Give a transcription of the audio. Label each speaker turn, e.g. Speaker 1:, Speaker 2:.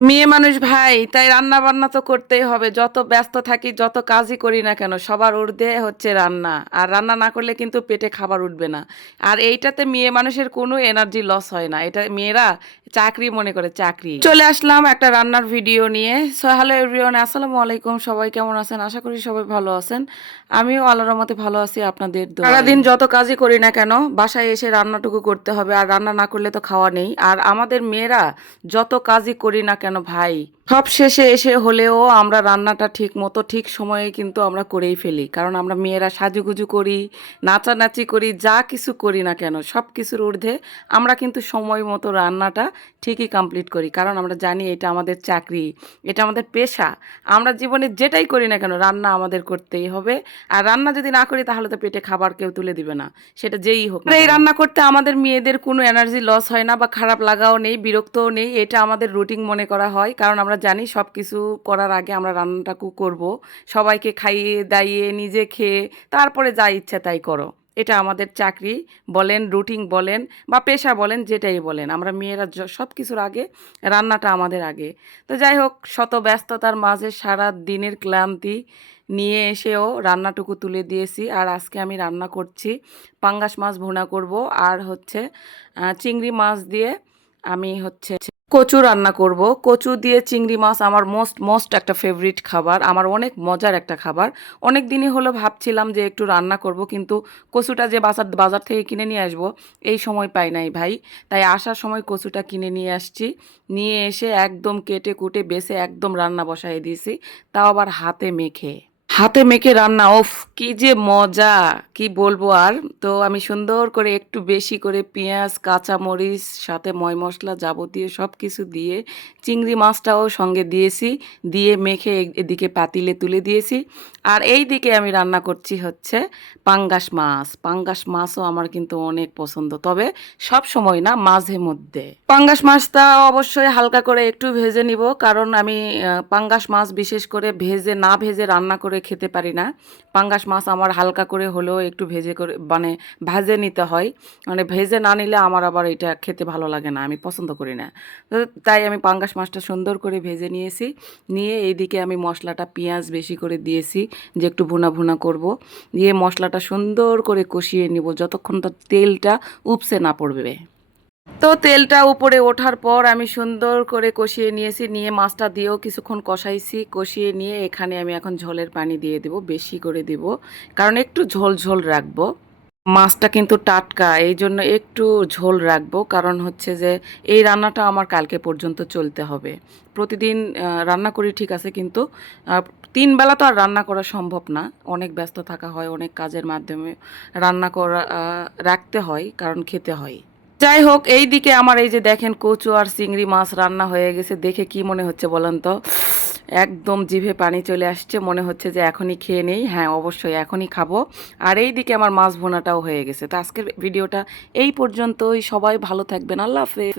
Speaker 1: মেয়ে মানুষ ভাই, তাই রান্না বান্না তো করতেই হবে। যত ব্যস্ত থাকি, যত কাজই করি না কেন, সবার ঊর্ধ্বে হচ্ছে রান্না। আর রান্না না করলে কিন্তু পেটে খাবার উঠবে না। আর এইটাতে মেয়ে মানুষের কোনো এনার্জি লস হয় না। এটা মেয়েরা চাকরি মনে করে, চাকরি। চলে আসলাম একটা রান্নার ভিডিও নিয়ে। সো হ্যালো এভরিওয়ান আসসালামু আলাইকুম। সবাই কেমন আছেন? আশা করি সবাই ভালো আছেন। আমিও আল্লাহর মতে ভালো আছি, আপনাদের। সারাদিন যত কাজই করি না কেন, বাসায় এসে রান্নাটুকু করতে হবে। আর রান্না না করলে তো খাওয়া নেই। আর আমাদের মেয়েরা যত কাজই করি না ভাই? সব শেষে এসে হলেও আমরা রান্নাটা ঠিক মতো ঠিক সময়ে কিন্তু আমরা করেই ফেলি। কারণ আমরা মেয়েরা সাজুগুজু করি নাচানাচি করি যা কিছু করি না কেন সব কিছুর ঊর্ধ্বে আমরা কিন্তু সময় মতো রান্নাটা ঠিকই কমপ্লিট করি। কারণ আমরা জানি এটা আমাদের চাকরি এটা আমাদের পেশা। আমরা জীবনে যেটাই করি না কেন রান্না আমাদের করতেই হবে। আর রান্না যদি না করি তাহলে তো পেটে খাবার কেউ তুলে দিবে না। সেটা যেই হোক এই রান্না করতে আমাদের মেয়েদের কোনো এনার্জি লস হয় না বা খারাপ লাগাও নেই বিরক্তও নেই। এটা আমাদের রুটিন মনে করা হয়। কারণ আমরা জানি সব কিছু করার আগে আমরা রান্নাটাকু করব। সবাইকে খাইয়ে দাইয়ে নিজে খেয়ে তারপরে যা ইচ্ছা তাই করো। এটা আমাদের চাকরি বলেন, রুটিন বলেন বা পেশা বলেন, যেটাই বলেন। আমরা মেয়েরা সব কিছুর আগে, রান্নাটা আমাদের আগে। তো যাই হোক, শত ব্যস্ততার মাঝে সারা দিনের ক্লান্তি নিয়ে এসেও রান্নাটুকু তুলে দিয়েছি। আর আজকে আমি রান্না করছি পাঙ্গাস মাছ ভুনা করব। আর হচ্ছে চিংড়ি মাছ দিয়ে আমি হচ্ছে কচু রান্না করব। কচু দিয়ে চিংড়ি মাছ আমার মোস্ট মোস্ট একটা ফেভারিট খাবার। আমার অনেক মজার একটা খাবার। অনেক দিনই হলো ভাবছিলাম যে একটু রান্না করব, কিন্তু কচুটা যে বাজার বাজার থেকে কিনে নিয়ে আসব, এই সময় পাই নাই ভাই। তাই আসার সময় কচুটা কিনে নিয়ে আসছি। নিয়ে এসে একদম কেটে কুটে বেছে একদম রান্না বসাই দিয়েছি। তাও আবার হাতে মেখে। হাতে মেখে রান্না, ওফ, কি যে মজা, কি বলব আর। তো আমি সুন্দর করে একটু বেশি করে পেঁয়াজ, কাঁচামরিচ, সাথে ময় মশলা যাবতীয় সব কিছু দিয়ে চিংড়ি মাছটাও সঙ্গে দিয়েছি, দিয়ে মেখে এদিকে পাতিলে তুলে দিয়েছি। আর এই দিকে আমি রান্না করছি হচ্ছে পাঙ্গাস মাছ। পাঙ্গাস মাছও আমার কিন্তু অনেক পছন্দ, তবে সব সময় না মাঝে মধ্যে। পাঙ্গাস মাছটা অবশ্যই হালকা করে একটু ভেজে নিব, কারণ আমি পাঙ্গাস মাছ বিশেষ করে ভেজে না ভেজে রান্না করে খেতে পারি না। পাঙ্গাস মাছ আমার হালকা করে হলেও একটু ভেজে করে মানে ভেজে নিতে হয়। মানে ভেজে না নিলে আমার আবার এটা খেতে ভালো লাগে না, আমি পছন্দ করি না। তাই আমি পাঙ্গাস মাছটা সুন্দর করে ভেজে নিয়েছি। নিয়ে এইদিকে আমি মশলাটা পেঁয়াজ বেশি করে দিয়েছি, যে একটু ভুনা ভুনা করব। দিয়ে মশলাটা সুন্দর করে কষিয়ে নিব, যতক্ষণ তার তেলটা উপসে না পড়বে। তো তেলটা উপরে ওঠার পর আমি সুন্দর করে কষিয়ে নিয়েছি, নিয়ে মাছটা দিয়েও কিছুক্ষণ কষাইছি। কষিয়ে নিয়ে এখানে আমি এখন ঝোলের পানি দিয়ে দেব, বেশি করে দেব, কারণ একটু ঝোল ঝোল রাখব। মাছটা কিন্তু টাটকা, এই জন্য একটু ঝোল রাখব, কারণ হচ্ছে যে এই রান্নাটা আমার কালকে পর্যন্ত চলতে হবে। প্রতিদিন রান্না করি ঠিক আছে, কিন্তু তিন বেলা তো আর রান্না করা সম্ভব না। অনেক ব্যস্ত থাকা হয়, অনেক কাজের মাধ্যমে রান্না করা রাখতে হয়, কারণ খেতে হয়। যাই হোক, এই দিকে আমার এই যে দেখেন কচু আর চিংড়ি মাছ রান্না হয়ে গেছে, দেখে কি মনে হচ্ছে বলেন তো? একদম জিভে পানি চলে আসছে, মনে হচ্ছে যে এখনই খেয়ে নেই। হ্যাঁ অবশ্যই এখনই খাব। আর এই দিকে আমার মাছ ভোনাটাও হয়ে গেছে। তো আজকের ভিডিওটা এই পর্যন্তই। সবাই ভালো থাকবেন। আল্লাহ হাফেজ।